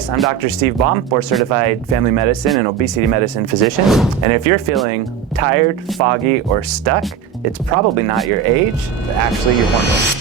guys, I'm Dr. Steve Baum, board-certified family medicine and obesity medicine physician. And if you're feeling tired, foggy, or stuck, it's probably not your age, but actually your hormones.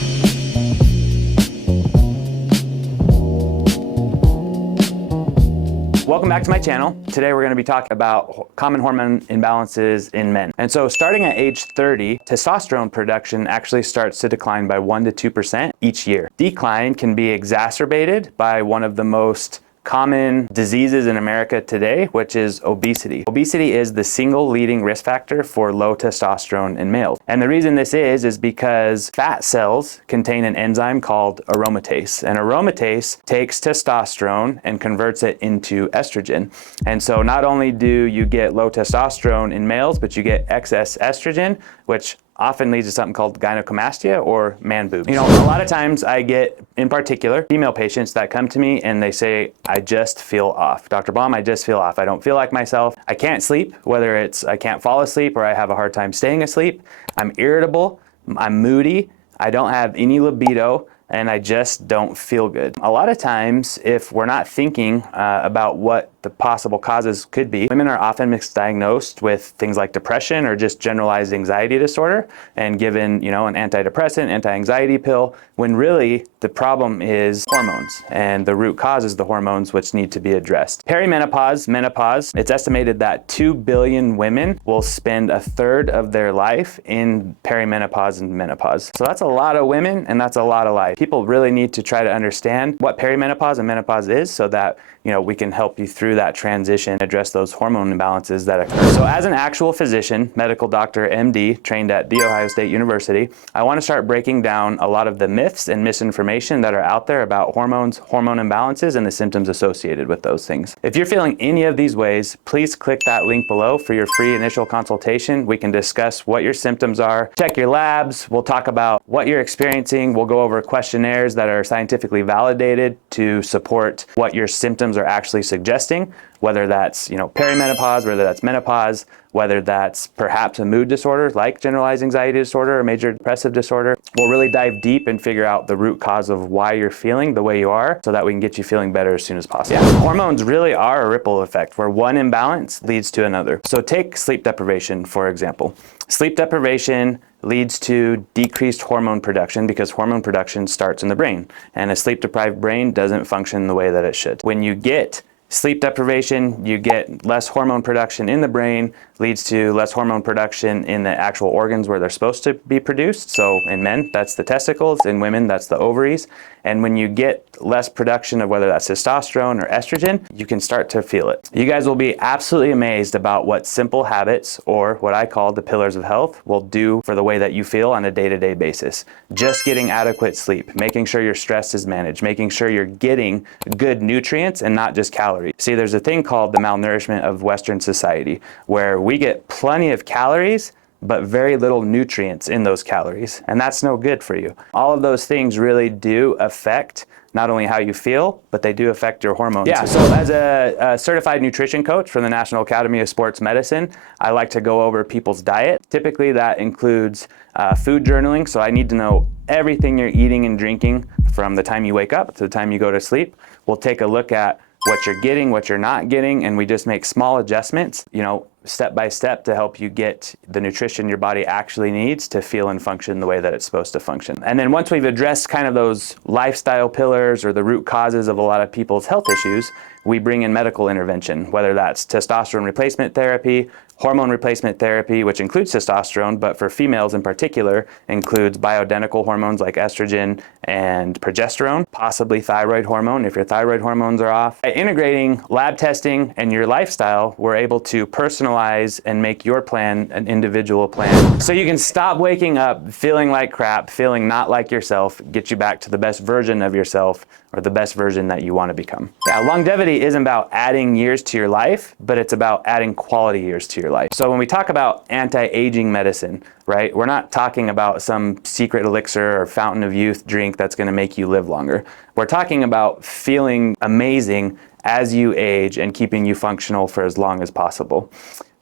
Welcome back to my channel. Today we're going to be talking about common hormone imbalances in men. And so starting at age 30, testosterone production actually starts to decline by 1 to 2% each year. Decline can be exacerbated by one of the most common diseases in America today, which is obesity. Obesity is the single leading risk factor for low testosterone in males. And the reason this is because fat cells contain an enzyme called aromatase. And aromatase takes testosterone and converts it into estrogen. And so not only do you get low testosterone in males, but you get excess estrogen, which often leads to something called gynecomastia or man boobs. You know, a lot of times I get, in particular, female patients that come to me and they say, I just feel off. Dr. Baum, I just feel off. I don't feel like myself. I can't sleep, whether it's I can't fall asleep or I have a hard time staying asleep. I'm irritable, I'm moody, I don't have any libido, and I just don't feel good. A lot of times, if we're not thinking about what the possible causes could be, women are often misdiagnosed with things like depression or just generalized anxiety disorder and given, you know, an antidepressant, anti-anxiety pill, when really the problem is hormones and the root cause is the hormones which need to be addressed. Perimenopause, menopause, it's estimated that 2 billion women will spend a third of their life in perimenopause and menopause. So that's a lot of women and that's a lot of life. People really need to try to understand what perimenopause and menopause is so that, you know, we can help you through that transition, address those hormone imbalances that occur. So as an actual physician, medical doctor, MD, trained at The Ohio State University, I want to start breaking down a lot of the myths and misinformation that are out there about hormones, hormone imbalances, and the symptoms associated with those things. If you're feeling any of these ways, please click that link below for your free initial consultation. We can discuss what your symptoms are, check your labs, we'll talk about what you're experiencing, we'll go over questionnaires that are scientifically validated to support what your symptoms are actually suggesting, whether that's, you know, perimenopause, whether that's menopause, whether that's perhaps a mood disorder like generalized anxiety disorder or major depressive disorder. We'll really dive deep and figure out the root cause of why you're feeling the way you are so that we can get you feeling better as soon as possible. Yeah. Hormones really are a ripple effect where one imbalance leads to another. So take sleep deprivation, for example. Sleep deprivation leads to decreased hormone production because hormone production starts in the brain, and a sleep-deprived brain doesn't function the way that it should. When you get sleep deprivation, you get less hormone production in the brain, leads to less hormone production in the actual organs where they're supposed to be produced. So in men, that's the testicles. In women, that's the ovaries. And when you get less production of whether that's testosterone or estrogen, you can start to feel it. You guys will be absolutely amazed about what simple habits, or what I call the pillars of health, will do for the way that you feel on a day-to-day basis. Just getting adequate sleep, making sure your stress is managed, making sure you're getting good nutrients and not just calories. See, there's a thing called the malnourishment of Western society, where we get plenty of calories, but very little nutrients in those calories. And that's no good for you. All of those things really do affect not only how you feel, but they do affect your hormones. Yeah, so as a certified nutrition coach from the National Academy of Sports Medicine, I like to go over people's diet. Typically that includes food journaling, so I need to know everything you're eating and drinking from the time you wake up to the time you go to sleep. We'll take a look at what you're getting, what you're not getting, and we just make small adjustments, you know, step by step to help you get the nutrition your body actually needs to feel and function the way that it's supposed to function. And then once we've addressed kind of those lifestyle pillars or the root causes of a lot of people's health issues, we bring in medical intervention, whether that's testosterone replacement therapy, hormone replacement therapy, which includes testosterone, but for females in particular, includes bioidentical hormones like estrogen and progesterone, possibly thyroid hormone if your thyroid hormones are off. By integrating lab testing and your lifestyle, we're able to personalize and make your plan an individual plan. So you can stop waking up feeling like crap, feeling not like yourself, get you back to the best version of yourself or the best version that you want to become. Yeah, longevity isn't about adding years to your life, but it's about adding quality years to your life. So when we talk about anti-aging medicine, right, we're not talking about some secret elixir or fountain of youth drink that's going to make you live longer. We're talking about feeling amazing as you age and keeping you functional for as long as possible.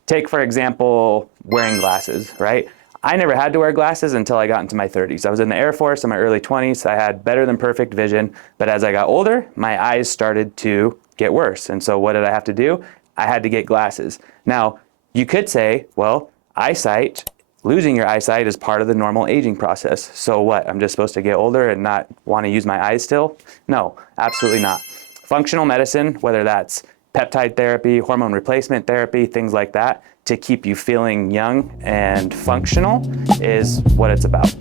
Take, for example, wearing glasses, right? I never had to wear glasses until I got into my 30s. I was in the Air Force in my early 20s. I had better than perfect vision, but as I got older, my eyes started to get worse. And so what did I have to do? I had to get glasses. Now, you could say, well, losing your eyesight is part of the normal aging process. So what, I'm just supposed to get older and not want to use my eyes still? No, absolutely not. Functional medicine, whether that's peptide therapy, hormone replacement therapy, things like that, to keep you feeling young and functional is what it's about.